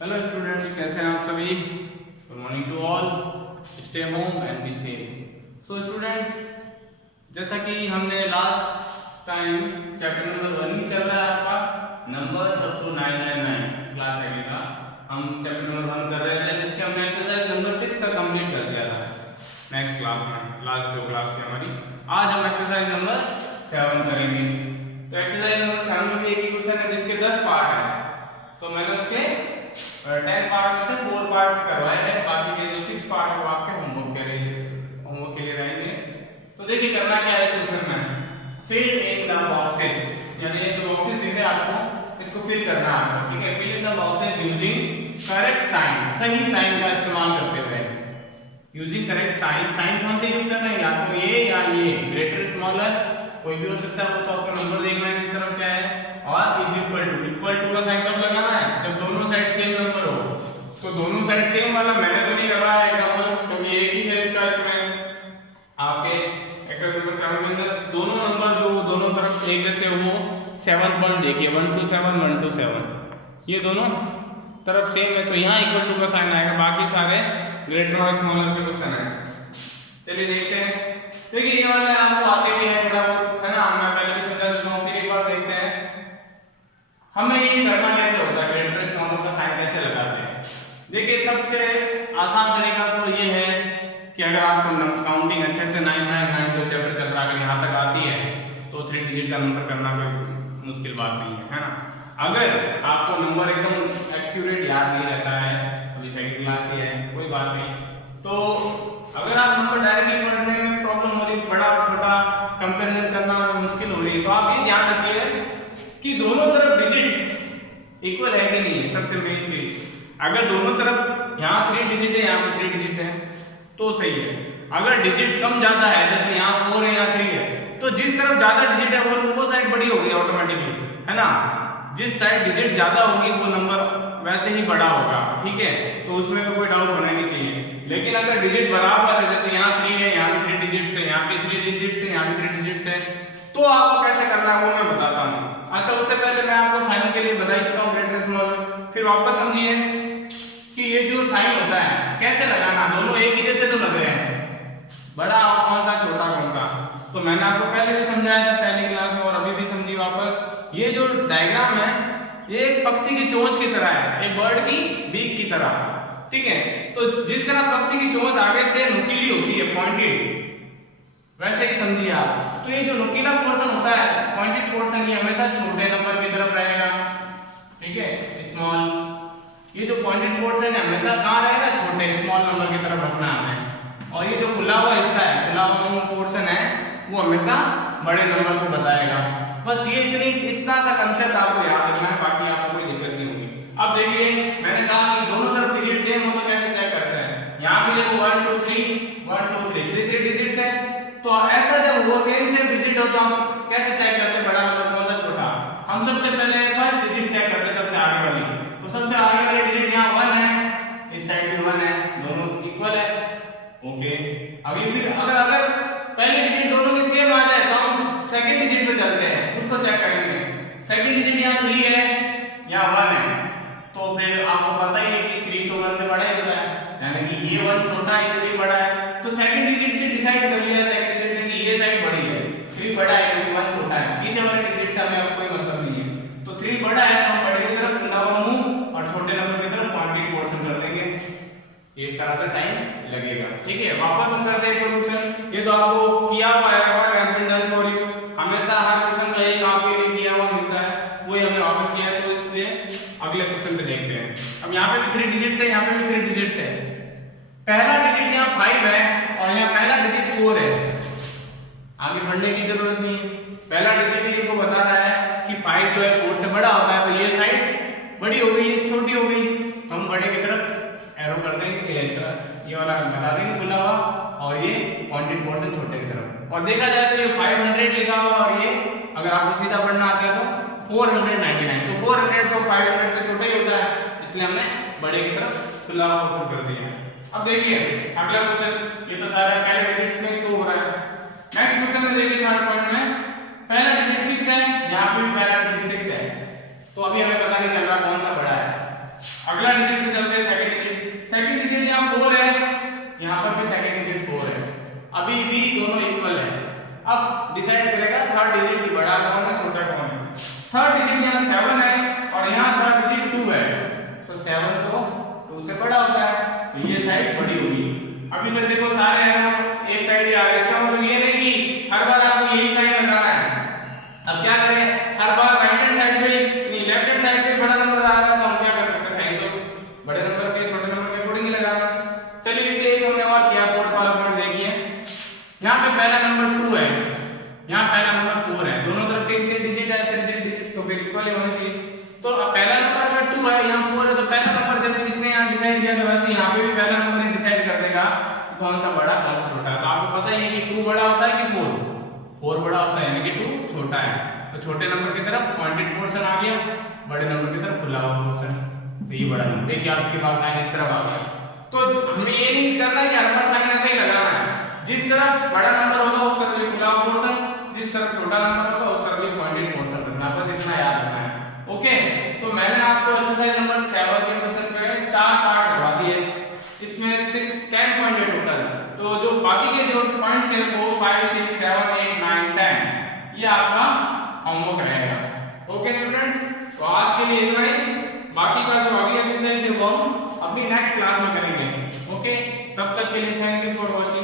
Hello students, कैसे हैं आप सभी। Good morning to all, stay home and be safe. So students, जैसा कि हमने लास्ट टाइम चैप्टर नंबर 1 ही चल रहा है आपका, numbers up to 999 class ID का हम चैप्टर नंबर 1 कर रहे थे, जिसके हमने एक्सरसाइज नंबर 6 तक कंप्लीट कर दिया था नेक्स्ट क्लास में। लास्ट जो क्लास थी हमारी, आज हम एक्सरसाइज नंबर 7 करेंगे। तो एक्सरसाइज नंबर 7 में भी एक ही क्वेश्चन है जिसके 10 पार्ट हैं, तो मैंने उसके 10 पार्ट में से 4 पार्ट करवाए हैं, बाकी के जो 6 पार्ट वो आपके होमवर्क के लिए रहेंगे। तो देखिए करना क्या है इस क्वेश्चन में, फिल इन द बॉक्सेस, यानी ये जो बॉक्सेस दिख रहे हैं आपको, इसको फिल करना है आपको, ठीक है। Fill in the boxes using correct sign, सही साइन का इस्तेमाल करते हुए। यूजिंग करेक्ट साइन, साइन कौन से यूज करना है, या तो ये या ये, ग्रेटर स्मॉलर कोई भी हो सकता है, वो तो आपका नंबर देखना है किस तरफ क्या है, और इज इक्वल टू का साइन कब लगाना है, जब दोनों साइड सेम नंबर हो। तो दोनों साइड सेम वाला मैंने तो नहीं करवाया एग्जांपल, क्योंकि एक ही है इसका, इसमें आपके एक्सरसाइज नंबर 7 के अंदर दोनों नंबर जो दोनों तरफ एक जैसे वो 7 पॉइंट देखिए, 1 to 7 1 to 7, ये दोनों तरफ सेम है, तो यहाँ इक्वल टू का साइन आएगा। बाकी सारे ग्रेटर और स्मॉलर के क्वेश्चन है। चलिए देखते हैं। देखिए ये वाला आपको आते भी है थोड़ा बहुत, है ना, मैं पहले भी समझा चुका हूँ, फिर एक बार देखते हैं हमें ये करना कैसे होता है, ग्रेटर स्मॉलर का साइन कैसे लगाते हैं। देखिए सबसे आसान तरीका तो ये है कि अगर आपको काउंटिंग अच्छे से 999 जो चैप्टर चल रहा है अगर यहाँ तक आती है, तो 3 डिजिट का नंबर करना कोई मुश्किल बात नहीं है ना। अगर आपको नंबर एकदम एक्यूरेट याद नहीं रहता है, अभी सेकंड क्लास ही है, कोई बात नहीं, तो अगर आप नंबर डायरेक्टली पढ़ने में प्रॉब्लम हो रही, बड़ा छोटा कंपैरिजन करना मुश्किल हो रही है, तो आप ये ध्यान रखिए कि दोनों तरफ डिजिट इक्वल है कि नहीं है, सबसे मेन चीज। अगर दोनों तरफ यहाँ 3 डिजिट है, यहाँ पे 3 डिजिट है, तो सही है। अगर डिजिट कम ज्यादा है, जैसे यहाँ 4 है यहाँ 3 है, तो जिस तरफ ज्यादा डिजिट है वो साइड बड़ी होगी ऑटोमेटिकली, है ना। जिस साइड डिजिट ज्यादा होगी वो नंबर वैसे ही बड़ा होगा, ठीक है, तो उसमें तो कोई डाउट होना नहीं चाहिए। लेकिन अगर डिजिट बराबर है, जैसे यहाँ 3 है, यहाँ भी 3 डिजिट है, यहाँ पे 3 डिजिट है, यहाँ भी 3 डिजिट है, तो आपको कैसे करना है वो मैं बताता हूँ। अच्छा, उससे पहले मैं आपको साइन के लिए बता ही चुका हूँ, ग्रेटर स्मॉलर। फिर वापस समझिए कि ये जो साइन होता है कैसे लगाना, दोनों एक ही जैसे तो लग रहे हैं, बड़ा कौन सा छोटा कौन सा, तो मैंने आपको पहले भी समझाया था पहली क्लास में, और अभी भी समझिए वापस। ये जो डायग्राम है ये एक पक्षी की चोंच की तरह है, एक बर्ड की बीक की तरह, ठीक है। तो जिस तरह पक्षी की चोंच आगे से नुकीली होती है, पॉइंटेड, वैसे ही समझिए आप। तो ये जो नुकीला पोर्शन होता है, पॉइंटेड पोर्शन, ये हमेशा छोटे नंबर की तरफ रहेगा, ठीक है, स्मॉल। ये जो पॉइंटेड पोर्शन है हमेशा कहाँ रहेगा, छोटे स्मॉल नंबर की तरफ रखना है हमें। और ये जो खुला हुआ हिस्सा है, खुला हुआ पोर्शन है, वो हमेशा बड़े नंबर को बताएगा। बस ये इतना सा कंसेप्ट आपको याद रखना है, बाकी आपको कोई दिक्कत नहीं होगी। अब देखिए मैंने कहा कि दोनों तरफ डिजिट सेम हो तो कैसे चेक करते हैं। यहाँ पे देखो 1 2 3 1 2 3 3 डिजिट्स है, तो ऐसा जब वो सेम डिजिट हो तो हम कैसे चेक करते हैं बड़ा नंबर कौन सा छोटा। हम सबसे पहले फर्स्ट डिजिट चेक करते हैं, सबसे आगे वाली। तो सबसे आगे वाली डिजिट यहाँ 1 है, इस साइड भी 1 है, दोनों इक्वल है, ओके। अगली फिर अगर पहली डिजिट दोनों की सेम आ जाए तो हम सेकंड डिजिट पे चलते हैं, उसको चेक करेंगे। सेकंड डिजिट यहाँ 3 है, यहाँ 1 है, तो फिर आपको पता ही है कि 3 तो 1 से बड़ा ही होता है, यानी कि ये 1 छोटा है, ये 3 बड़ा है। तो सेकंड डिजिट से डिसाइड कर लिया सेकंड डिजिट ने कि ये साइड बड़ी है, 3 बड़ा है क्योंकि 1 छोटा है। पीछे वाले डिजिट से हमें अब कोई मतलब नहीं है, तो 3 बड़ा है तो हम बड़े की तरफ खुला हुआ मुंह और छोटे नंबर की तरफ पॉइंटेड पोर्शन कर देंगे, इस तरह से साइन लगेगा, ठीक है। वापस हम करते हैं क्वेश्चन, ये तो आपको किया हुआ है, और has been done for you, हमेशा हर क्वेश्चन का एक आपके लिए किया हुआ मिलता है, वही हमने वापस किया है, तो इसलिए अगले क्वेश्चन पे देखते हैं। अब यहाँ पे भी 3 डिजिट्स है, यहाँ पे भी 3 डिजिट्स है। पहला डिजिट यहाँ 5 है और यहाँ पहला डिजिट 4 है, आगे बढ़ने की जरूरत नहीं है। पहला डिजिट इनको बता रहा है कि 5 जो है 4 से बड़ा होता है, तो ये साइड बड़ी हो गई, ये छोटी हो गई, तो हम बड़े की तरफ एरो कर देंगे, ये वाला बता देंगे खुला हुआ, और ये पॉइंटेड पोर्शन छोटे की तरफ। और देखा जाए तो ये 500 लिखा हुआ, और ये अगर आपको सीधा पढ़ना आता है तो 499, तो 400 तो 500 से छोटा ही होता है, इसलिए हमने बड़े की तरफ खुला हुआ पोर्शन कर दिया है। अब देखिए अगला क्वेश्चन, ये तो सारा पहले डिजिट्स में शो हो रहा है। नेक्स्ट क्वेश्चन में देखिए थर्ड पॉइंट में पहला डिजिट 6 है, यहाँ पे भी पहला डिजिट 6 है, तो अभी हमें पता नहीं चल रहा कौन सा बड़ा है। अगला डिजिट साइड बड़ी होगी। अभी तक देखो सारे एरो एक साइड ही आ रहे हैं, इसका मतलब ये नहीं कि हर बार आपको यही साइन लगाना है। अब क्या करें, हर बार राइट हैंड साइड पे नहीं लेफ्ट हैंड साइड पे बड़ा नंबर आ रहा है तो हम क्या कर सकते हैं, साइन तो बड़े नंबर के छोटे नंबर के अकॉर्डिंग ही लगाना। चलिए इसलिए हमने और किया, फोर्थ वाला पॉइंट देखिए, यहाँ पे पहला नंबर 2 है, यहाँ पहला नंबर 4 है, दोनों तरफ 3 डिजिट है, 3 डिजिट तो फिर इक्वल होने चाहिए। तो अब पहला नंबर अगर 2 है, यहाँ 4 है, तो पहला नंबर जैसे इसने यहाँ डिसाइड किया था वैसे यहाँ पे भी पहला नंबर ही डिसाइड कर देगा कौन सा बड़ा कौन सा छोटा है। तो आपको पता ही है कि 2 बड़ा होता है कि 4 बड़ा होता है, यानी कि 2 छोटा है। तो छोटे नंबर की तरफ पॉइंटेड पोर्शन आ गया, बड़े नंबर की तरफ खुला हुआ पोर्शन, तो ये बड़ा नंबर। देखिए आपके पास साइन इस तरफ आ गया। तो हमें ये नहीं करना है कि हर बार साइन ऐसे ही लगाना है, जिस तरफ बड़ा नंबर होगा उस तरफ भी खुला हुआ पोर्शन, जिस तरफ छोटा नंबर होगा उस तरफ भी पॉइंटेड पोर्शन रखना, बस इतना याद रखना है। ओके, तो मैंने आपको एक्सरसाइज नंबर 7 के क्वेश्चन पे 4 पार्ट करवा दिए, इसमें 10 पॉइंट है टोटल। तो जो बाकी के जो पॉइंट्स है 4 5 6 7 8 9 10 ये आपका होमवर्क रहेगा। ओके स्टूडेंट्स, तो आज के लिए इतना ही, बाकी का जो अगली एक्सरसाइज है वो हम अपनी नेक्स्ट क्लास में करेंगे। ओके, तब तक के लिए थैंक यू फॉर वॉचिंग।